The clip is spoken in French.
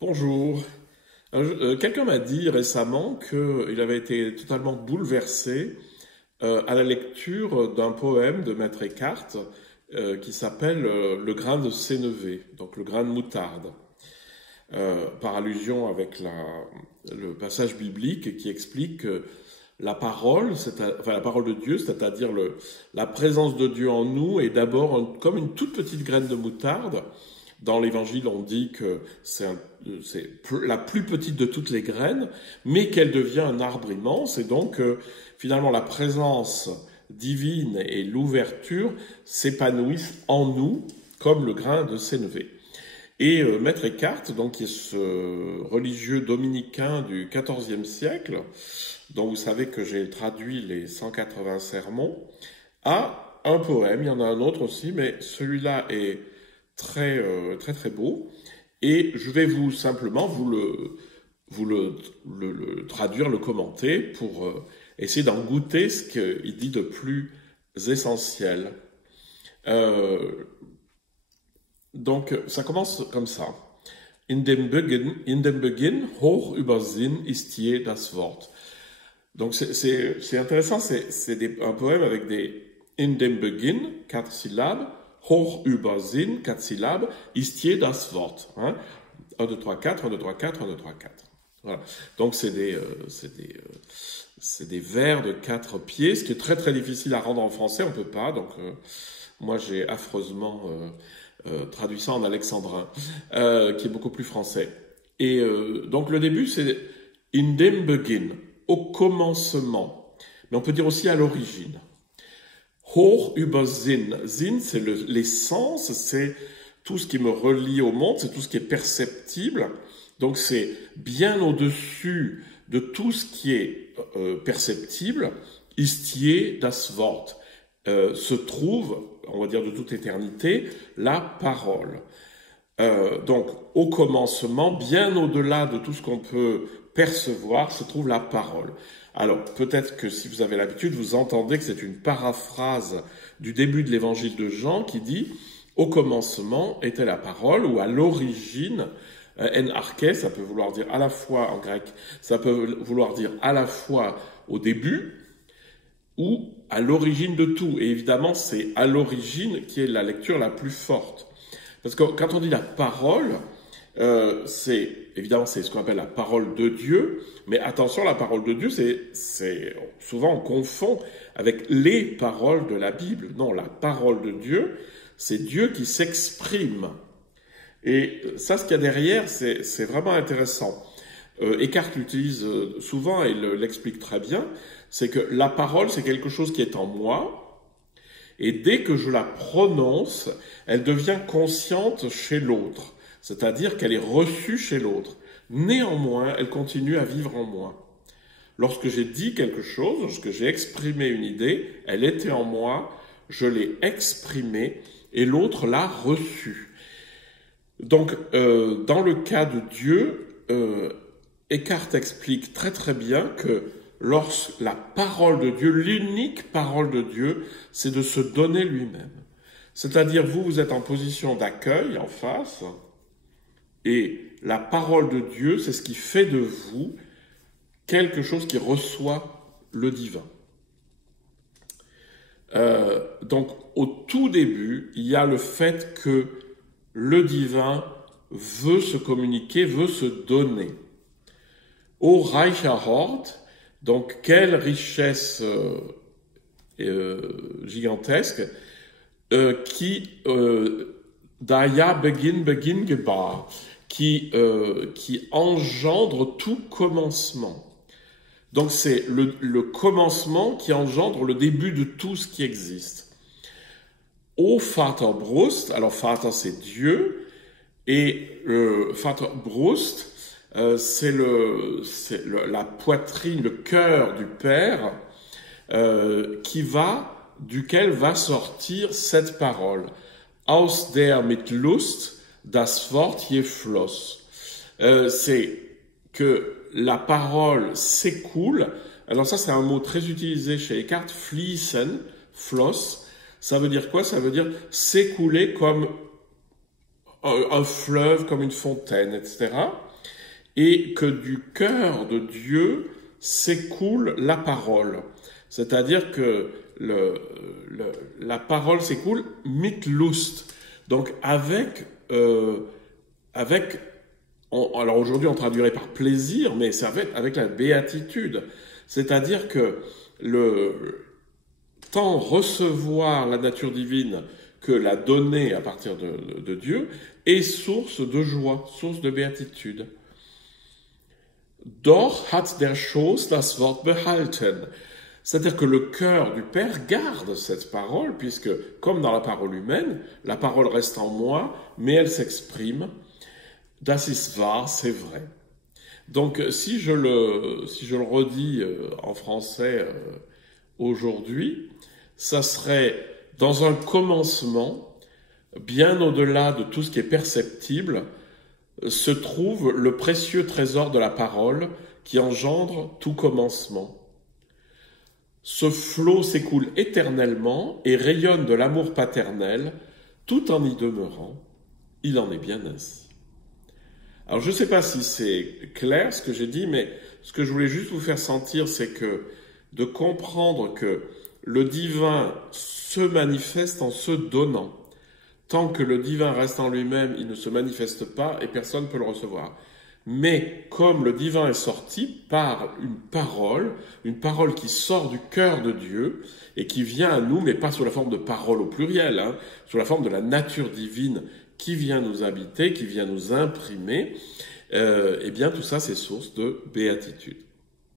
Bonjour. Quelqu'un m'a dit récemment qu'il avait été totalement bouleversé à la lecture d'un poème de Maître Eckhart qui s'appelle Le grain de sénévé, donc le grain de moutarde, par allusion avec le passage biblique qui explique que la parole, la parole de Dieu, c'est-à-dire la présence de Dieu en nous, est d'abord comme une toute petite graine de moutarde. Dans l'Évangile, on dit que c'est la plus petite de toutes les graines, mais qu'elle devient un arbre immense. Et donc, finalement, la présence divine et l'ouverture s'épanouissent en nous comme le grain de sénévé. Et Maître Eckhart, donc, qui est ce religieux dominicain du XIVe siècle, dont vous savez que j'ai traduit les 180 sermons, a un poème. Il y en a un autre aussi, mais celui-là est très beau. Et je vais simplement le traduire, le commenter pour essayer d'en goûter ce qu'il dit de plus essentiel. Euh, donc, ça commence comme ça. In dem Beginn, hoch über Sinn ist je das Wort. Donc, c'est intéressant, c'est un poème avec des in dem Beginn, 4 syllabes, hoch über Sinn, 4 syllabes, ist je das Wort. Hein? 1, 2, 3, 4, 1, 2, 3, 4, 1, 2, 3, 4. Voilà. Donc, c'est des vers de 4 pieds, ce qui est très difficile à rendre en français, on peut pas. Donc, moi, j'ai affreusement traduit ça en alexandrin, qui est beaucoup plus français. Et donc, le début, c'est in dem Beginn, au commencement. Mais on peut dire aussi à l'origine. Hoch über Sinn. Sinn, c'est les sens, c'est tout ce qui me relie au monde, c'est tout ce qui est perceptible. Donc c'est bien au-dessus de tout ce qui est perceptible. Ist je das Wort. Se trouve, on va dire de toute éternité, la parole. Donc au commencement, bien au-delà de tout ce qu'on peut percevoir, se trouve la parole. Alors, peut-être que si vous avez l'habitude, vous entendez que c'est une paraphrase du début de l'évangile de Jean qui dit « Au commencement était la parole » ou « à l'origine ». En arché, ça peut vouloir dire à la fois, en grec, ça peut vouloir dire à la fois au début ou à l'origine de tout. Et évidemment, c'est à l'origine qui est la lecture la plus forte. Parce que quand on dit la parole, évidemment, c'est ce qu'on appelle la parole de Dieu, mais attention, la parole de Dieu, souvent on confond avec les paroles de la Bible. Non, la parole de Dieu, c'est Dieu qui s'exprime. Et ça, ce qu'il y a derrière, c'est vraiment intéressant. Eckhart l'utilise souvent et l'explique très bien, c'est que la parole, c'est quelque chose qui est en moi, et dès que je la prononce, elle devient consciente chez l'autre. C'est-à-dire qu'elle est reçue chez l'autre. Néanmoins, elle continue à vivre en moi. Lorsque j'ai dit quelque chose, lorsque j'ai exprimé une idée, elle était en moi, je l'ai exprimée et l'autre l'a reçue. Donc, dans le cas de Dieu, Eckhart explique très bien que lorsque la parole de Dieu, l'unique parole de Dieu, c'est de se donner lui-même. C'est-à-dire, vous êtes en position d'accueil en face, et la parole de Dieu, c'est ce qui fait de vous quelque chose qui reçoit le divin. Donc, au tout début, il y a le fait que le divin veut se communiquer, veut se donner. Ô reicher Hort, donc quelle richesse gigantesque, qui Daya Beginn gebar, qui engendre tout commencement. Donc c'est le commencement qui engendre le début de tout ce qui existe. Ô Vaterbrust, alors Vater c'est Dieu, et Vaterbrust, c'est la poitrine, le cœur du Père, duquel va sortir cette parole. Aus der mit Lust das Wort je floss. C'est que la parole s'écoule. Alors ça, c'est un mot très utilisé chez Eckhart. Fließen, floss. Ça veut dire quoi? Ça veut dire s'écouler comme un fleuve, comme une fontaine, etc. et que du cœur de Dieu s'écoule la parole. C'est-à-dire que la parole s'écoule mit Lust. Donc alors aujourd'hui on traduirait par plaisir, mais c'est avec la béatitude. C'est-à-dire que tant recevoir la nature divine que la donner à partir de Dieu est source de joie, source de béatitude. Doch hat der Schoß das Wort behalten. C'est-à-dire que le cœur du Père garde cette parole, puisque, comme dans la parole humaine, la parole reste en moi, mais elle s'exprime. Das ist wahr, c'est vrai. Donc, si je le redis en français aujourd'hui, ça serait dans un commencement, bien au-delà de tout ce qui est perceptible, se trouve le précieux trésor de la parole qui engendre tout commencement. Ce flot s'écoule éternellement et rayonne de l'amour paternel, tout en y demeurant. Il en est bien ainsi. Alors je ne sais pas si c'est clair ce que j'ai dit, mais ce que je voulais juste vous faire sentir, c'est que de comprendre que le divin se manifeste en se donnant. Tant que le divin reste en lui-même, il ne se manifeste pas et personne ne peut le recevoir. Mais comme le divin est sorti par une parole qui sort du cœur de Dieu et qui vient à nous, mais pas sous la forme de parole au pluriel, sous la forme de la nature divine qui vient nous habiter, qui vient nous imprimer, eh bien tout ça c'est source de béatitude.